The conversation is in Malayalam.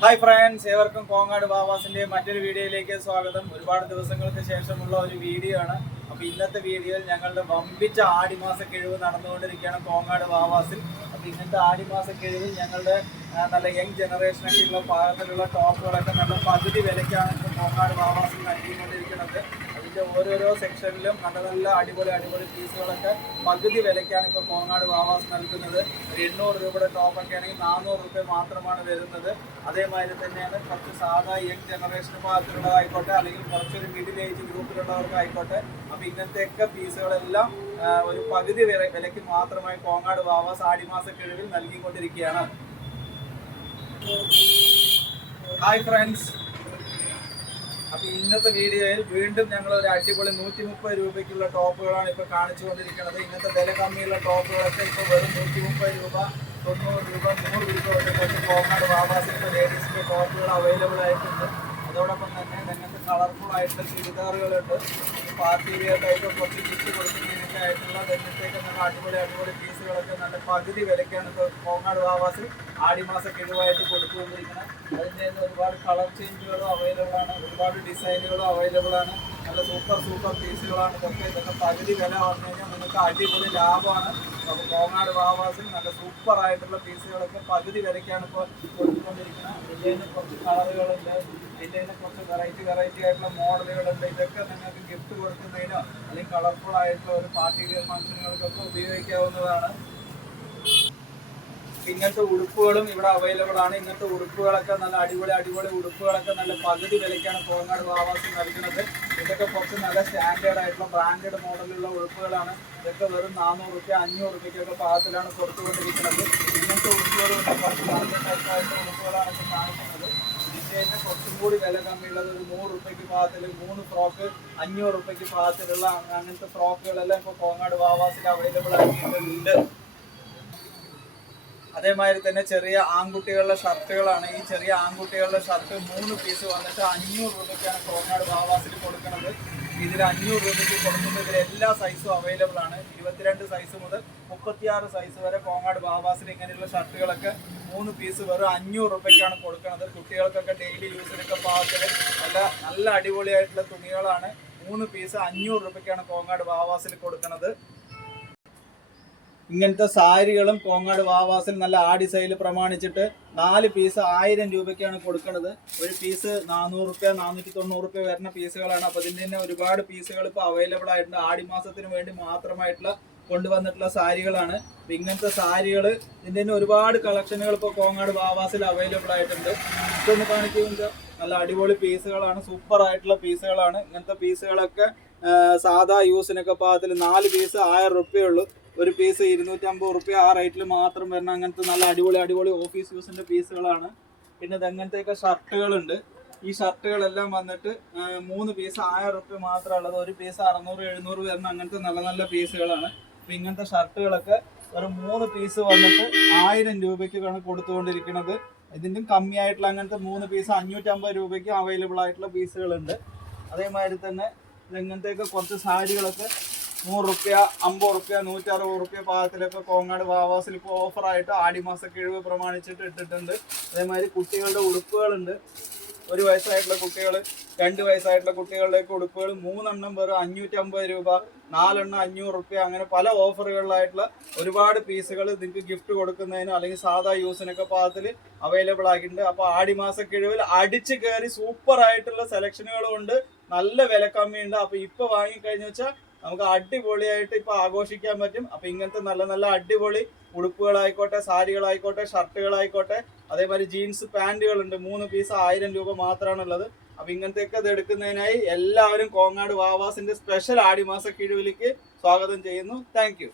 ഹായ് ഫ്രണ്ട്സ്, ഏവർക്കും കോങ്ങാട് വാവാസിന്റെ മറ്റൊരു വീഡിയോയിലേക്ക് സ്വാഗതം. ഒരുപാട് ദിവസങ്ങൾക്ക് ശേഷമുള്ള ഒരു വീഡിയോ ആണ്. അപ്പോൾ ഇന്നത്തെ വീഡിയോയിൽ ഞങ്ങളുടെ വമ്പിച്ച ആടിമാസ കിഴിവ് നടന്നുകൊണ്ടിരിക്കുകയാണ് കോങ്ങാട് വാവാസിൽ. അപ്പോൾ ഇന്നത്തെ ആടിമാസ കിഴിവിൽ ഞങ്ങളുടെ നല്ല യങ് ജനറേഷനൊക്കെയുള്ള പാകത്തിലുള്ള ടോപ്പുകളൊക്കെ നല്ല പകുതി വിലയ്ക്കാണ് ഇപ്പോൾ കോങ്ങാട് വാവാസിൽ നൽകിക്കൊണ്ടിരിക്കുന്നത്. അതിൻ്റെ ഓരോരോ സെക്ഷനിലും നല്ല അടിപൊളി പീസുകളൊക്കെ പകുതി വിലയ്ക്കാണ് ഇപ്പോൾ കോങ്ങാട് വാവാസ് നൽകുന്നത്. ഒരു 800 രൂപയുടെ ടോപ്പൊക്കെ ആണെങ്കിൽ 400 രൂപ മാത്രമാണ് വരുന്നത്. അതേമാതിരി തന്നെയാണ് കുറച്ച് സാധാ യങ് ജനറേഷൻ ഭാഗത്തുള്ളതായിക്കോട്ടെ, അല്ലെങ്കിൽ കുറച്ചൊരു മിഡിൽ ഏജ് ഗ്രൂപ്പിലുള്ളവർക്കായിക്കോട്ടെ. അപ്പോൾ ഇങ്ങനത്തെയൊക്കെ പീസുകളെല്ലാം ഒരു പകുതി വിലയ്ക്ക് മാത്രമായി കോങ്ങാട് വാവാസ് ആടിമാസ കിഴിവിൽ നൽകിക്കൊണ്ടിരിക്കുകയാണ്. ഹായ് ഫ്രണ്ട്സ്, അപ്പോൾ ഇന്നത്തെ വീഡിയോയിൽ വീണ്ടും ഞങ്ങൾ ഒരു അടിപൊളി 130 രൂപയ്ക്കുള്ള ടോപ്പുകളാണ് ഇപ്പോൾ കാണിച്ചുകൊണ്ടിരിക്കുന്നത്. ഇന്നത്തെ വില കമ്മിയുള്ള ടോപ്പുകളൊക്കെ ഇപ്പോൾ വെറും 130 രൂപ, 90 രൂപ, 100 രൂപ തൊട്ട് കോങ്ങാട് വാവാസിൻ്റെ ലേഡീസിൻ്റെ ടോപ്പുകൾ അവൈലബിൾ ആയിട്ടുണ്ട്. അതോടൊപ്പം തന്നെ നിങ്ങൾക്ക് കളർഫുൾ ആയിട്ടുള്ള ചുരിദാറുകളുണ്ട്. പാർട്ടി വെയർ ടൈപ്പ് കുറച്ച് ഗിഫ്റ്റ് കൊടുക്കുന്നതിനൊക്കെ ആയിട്ടുള്ള രംഗത്തേക്ക് നല്ല അടിപൊളി പീസുകളൊക്കെ നല്ല പകുതി വിലയ്ക്കാണ് ഇപ്പോൾ കോങ്ങാട് വാവാസിൽ ആടിമാസ കിഴിവായിട്ട് കൊടുത്തുകൊണ്ടിരിക്കുന്നത്. അതിൻ്റെ തന്നെ ഒരുപാട് കളർ ചേഞ്ചുകളും അവൈലബിൾ ആണ്, ഒരുപാട് ഡിസൈനുകളും അവൈലബിൾ ആണ്. നല്ല സൂപ്പർ പീസുകളാണ് ഇതൊക്കെ പകുതി വില വന്നു കഴിഞ്ഞാൽ നിങ്ങൾക്ക് അടിപൊളി ലാഭമാണ്. അപ്പോൾ കോങ്ങാട് വാവാസിൽ നല്ല സൂപ്പർ ആയിട്ടുള്ള പീസുകളൊക്കെ പകുതി വിലയ്ക്കാണ് ഇപ്പോൾ കൊടുത്തുകൊണ്ടിരിക്കുന്നത്. ഇതിൻ്റെ കുറച്ച് കളറുകളുണ്ട്, ഇതിൻ്റെ കുറച്ച് വെറൈറ്റി ആയിട്ടുള്ള മോഡലുകളുണ്ട്. ഇതൊക്കെ നിങ്ങൾക്ക് ഗിഫ്റ്റ് കൊടുക്കുന്നതിനോ അല്ലെങ്കിൽ കളർഫുൾ ആയിട്ടുള്ള ഒരു പാർട്ടി വെയർ ഫംഗ്ഷനുകൾക്കൊക്കെ ഉപയോഗിക്കാവുന്നതാണ്. ഇങ്ങനത്തെ ഉടുപ്പുകളും ഇവിടെ അവൈലബിൾ ആണ്. ഇങ്ങനത്തെ ഉടുപ്പുകളൊക്കെ നല്ല അടിപൊളി ഉടുപ്പുകളൊക്കെ നല്ല പകുതി വിലയ്ക്കാണ് കോങ്ങാട് വാവാസിൽ നൽകുന്നത്. ഇതൊക്കെ കുറച്ച് നല്ല സ്റ്റാൻഡേർഡ് ആയിട്ടുള്ള ബ്രാൻഡഡ് മോഡലുള്ള ഉടുപ്പുകളാണ്. ഇതൊക്കെ വെറും 400 രൂപ 500 രൂപയ്ക്കൊക്കെ പാകത്തിലാണ് കൊടുത്തുകൊണ്ടിരിക്കുന്നത്. ഇങ്ങനത്തെ ഉടുപ്പുകളും കുറച്ച് ബ്രാൻഡഡ് ടൈപ്പായിട്ടുള്ള ഉടുപ്പുകളാണ് ഇപ്പോൾ കാണിക്കുന്നത്. ഇതിൻ്റെ കുറച്ചും കൂടി വില കമ്മിയുള്ളത് ഒരു 100 രൂപയ്ക്ക് പാകത്തിൽ 3 ഫ്രോക്ക് 500 രൂപയ്ക്ക് പാകത്തിലുള്ള അങ്ങനത്തെ ഫ്രോക്കുകളെല്ലാം ഇപ്പോൾ കോങ്ങാട് വാവാസിൽ അവൈലബിൾ ആക്കിയിട്ടുണ്ട്. അതേമാതിരി തന്നെ ചെറിയ ആൺകുട്ടികളുടെ ഷർട്ടുകളാണ്. ഈ ചെറിയ ആൺകുട്ടികളുടെ ഷർട്ട് 3 പീസ് വന്നിട്ട് 500 രൂപയ്ക്കാണ് കോങ്ങാട് വാവാസിൽ കൊടുക്കുന്നത്. ഇതിൽ 500 രൂപയ്ക്ക് കൊടുക്കുന്നത്. ഇതിൽ എല്ലാ സൈസും അവൈലബിൾ ആണ്. 22 സൈസ് മുതൽ 36 സൈസ് വരെ കോങ്ങാട് വാവാസിൽ ഇങ്ങനെയുള്ള ഷർട്ടുകളൊക്കെ 3 പീസ് വെറും 500 രൂപയ്ക്കാണ് കൊടുക്കുന്നത്. കുട്ടികൾക്കൊക്കെ ഡെയിലി യൂസിനൊക്കെ പാകത്തിൽ നല്ല അടിപൊളിയായിട്ടുള്ള തുണികളാണ്. 3 പീസ് 500 രൂപയ്ക്കാണ് കോങ്ങാട് വാവാസിൽ കൊടുക്കുന്നത്. ഇങ്ങനത്തെ സാരികളും കോങ്ങാട് വാവാസിൽ നല്ല ആടി സെയിൽ പ്രമാണിച്ചിട്ട് 4 പീസ് 1000 രൂപയ്ക്കാണ് കൊടുക്കുന്നത്. ഒരു പീസ് 400 രൂപ 490 രൂപ വരുന്ന പീസുകളാണ്. അപ്പോൾ ഇതിൻ്റെ തന്നെ ഒരുപാട് പീസുകൾ ഇപ്പോൾ അവൈലബിൾ ആയിട്ടുണ്ട്. ആടിമാസത്തിന് വേണ്ടി മാത്രമായിട്ടുള്ള കൊണ്ടുവന്നിട്ടുള്ള സാരികളാണ്. അപ്പം ഇങ്ങനത്തെ സാരികൾ ഇതിൻ്റെ തന്നെ ഒരുപാട് കളക്ഷനുകൾ ഇപ്പോൾ കോങ്ങാട് വാവാസിൽ അവൈലബിൾ ആയിട്ടുണ്ട്. ഇതൊന്ന് കാണിക്കുന്നത് നല്ല അടിപൊളി പീസുകളാണ്, സൂപ്പർ ആയിട്ടുള്ള പീസുകളാണ്. ഇങ്ങനത്തെ പീസുകളൊക്കെ സാധാ യൂസിനൊക്കെ പാകത്തിൽ 4 പീസ് 1000 രൂപയുള്ളൂ. ഒരു പീസ് 250 രൂപ ആ റേറ്റിൽ മാത്രം വരുന്ന അങ്ങനത്തെ നല്ല അടിപൊളി ഓഫീസ് യൂസിൻ്റെ പീസുകളാണ്. പിന്നെ ഇതങ്ങനത്തെയൊക്കെ ഷർട്ടുകളുണ്ട്. ഈ ഷർട്ടുകളെല്ലാം വന്നിട്ട് 3 പീസ് 1000 രൂപ മാത്രമുള്ളത്. ഒരു പീസ് 600-700 വരുന്ന അങ്ങനത്തെ നല്ല പീസുകളാണ്. അപ്പം ഇങ്ങനത്തെ ഷർട്ടുകളൊക്കെ ഒരു 3 പീസ് വന്നിട്ട് 1000 രൂപയ്ക്കാണ് കൊടുത്തുകൊണ്ടിരിക്കുന്നത്. ഇതിൻ്റെ കമ്മിയായിട്ടുള്ള അങ്ങനത്തെ 3 പീസ് 550 രൂപയ്ക്ക് അവൈലബിൾ ആയിട്ടുള്ള പീസുകളുണ്ട്. അതേമാതിരി തന്നെ ഇങ്ങനത്തെയൊക്കെ കുറച്ച് സാരികളൊക്കെ 100 രൂപ 50 രൂപ 160 രൂപ പാകത്തിലൊക്കെ കോങ്ങാട് വാവാസിൽ ഇപ്പോൾ ഓഫറായിട്ട് ആടിമാസ കിഴിവ് പ്രമാണിച്ചിട്ട് ഇട്ടിട്ടുണ്ട്. അതേമാതിരി കുട്ടികളുടെ ഉടുപ്പുകളുണ്ട്. 1 വയസ്സായിട്ടുള്ള കുട്ടികൾ, 2 വയസ്സായിട്ടുള്ള കുട്ടികളുടെയൊക്കെ ഉടുപ്പുകൾ 3 എണ്ണം വെറും 550 രൂപ, 4 എണ്ണം 500 രൂപ, അങ്ങനെ പല ഓഫറുകളിലായിട്ടുള്ള ഒരുപാട് പീസുകൾ നിങ്ങൾക്ക് ഗിഫ്റ്റ് കൊടുക്കുന്നതിനോ അല്ലെങ്കിൽ സാധാ യൂസിനൊക്കെ പാകത്തിൽ അവൈലബിൾ ആക്കിയിട്ടുണ്ട്. അപ്പോൾ ആടിമാസ കിഴിവിൽ അടിച്ച് കയറി സൂപ്പർ ആയിട്ടുള്ള സെലക്ഷനുകളും ഉണ്ട്, നല്ല വില കമ്മിയുണ്ട്. അപ്പോൾ ഇപ്പോൾ വാങ്ങിക്കഴിഞ്ഞു വെച്ചാൽ നമുക്ക് അടിപൊളിയായിട്ട് ഇപ്പോൾ ആഘോഷിക്കാൻ പറ്റും. അപ്പോൾ ഇങ്ങനത്തെ നല്ല അടിപൊളി ഉടുപ്പുകളായിക്കോട്ടെ, സാരികളായിക്കോട്ടെ, ഷർട്ടുകളായിക്കോട്ടെ, അതേമാതിരി ജീൻസ് പാൻറ്റുകളുണ്ട്. 3 പീസ് 1000 രൂപ മാത്രമാണുള്ളത്. അപ്പോൾ ഇങ്ങനത്തെയൊക്കെ ഇത് എടുക്കുന്നതിനായി എല്ലാവരും കോങ്ങാട് വാവാസിൻ്റെ സ്പെഷ്യൽ ആടിമാസ കിഴിവിലേക്ക് സ്വാഗതം ചെയ്യുന്നു. താങ്ക്